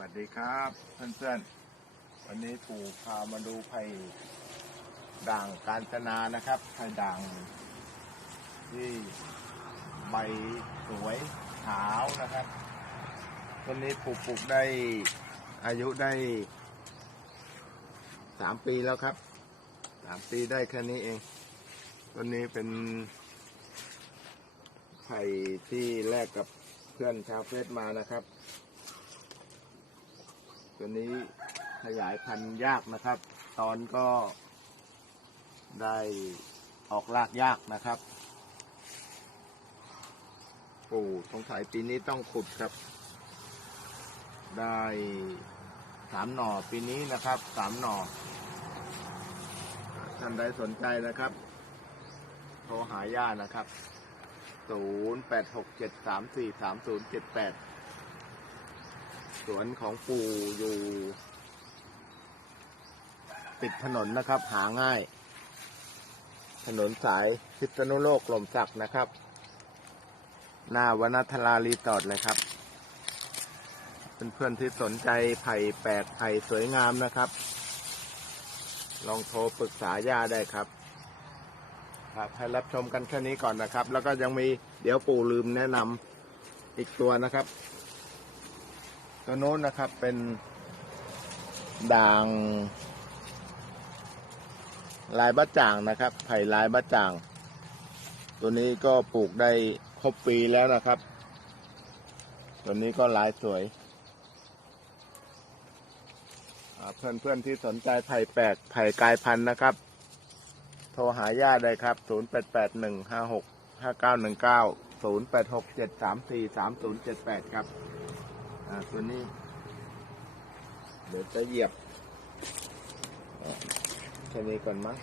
วัสดีครับเพื่อนๆ วันนี้ปู่พามาดูไผ่ด่างกาญจนานะครับไผ่ด่างที่ใบสวยขาวนะครับต้นนี้ปลูกปลูกได้อายุได้สามปีแล้วครับสามปีได้แค่นี้เองต้นนี้เป็นไผ่ที่แลกกับเพื่อนชาวเฟสมานะครับ ตัวนี้ขยายพันธุ์ยากนะครับ ตอนก็ได้ออกรากยากนะครับโอ้สงสัยปีนี้ต้องขุดครับ ได้สามหน่อปีนี้นะครับสามหน่อท่านใดสนใจนะครับ โทรหาย่านะครับศูนย์แปดหกเจ็ดสามสี่สามศูนย์เจ็ดแปด สวนของปู่อยู่ ติดถนนนะครับ หาง่าย ถนนสายพิษณุโลกลมศักนะครับ หน้าวนัทลารีสอร์ทเลยครับ เป็นเพื่อนๆที่สนใจไผ่แปลกไผ่สวยงามนะครับ ลองโทรปรึกษาย่าได้ครับครับให้รับชมกันแค่นี้ก่อนนะครับ แล้วก็ยังมีเดี๋ยวปู่ลืมแนะนำอีกตัวนะครับ ตัวโน้นนะครับเป็นด่างลายบะจ่างนะครับ ไผ่ลายบะจ่าง ตัวนี้ก็ปลูกได้ครบปีแล้วนะครับ ตัวนี้ก็ลายสวยเพื่อนเพื่อนๆที่สนใจไผ่แปลกไผ่กลายพันธุ์นะครับ โทรหาญาติได้ครับ 0 8 8 1 5 6 5 9 1 9 0 8 6 7 3 4 3 0 7 8 ครับ อ่าตัวนี้ เดี๋ยวจะเหยียบแค่นี้ก่อนมั้ง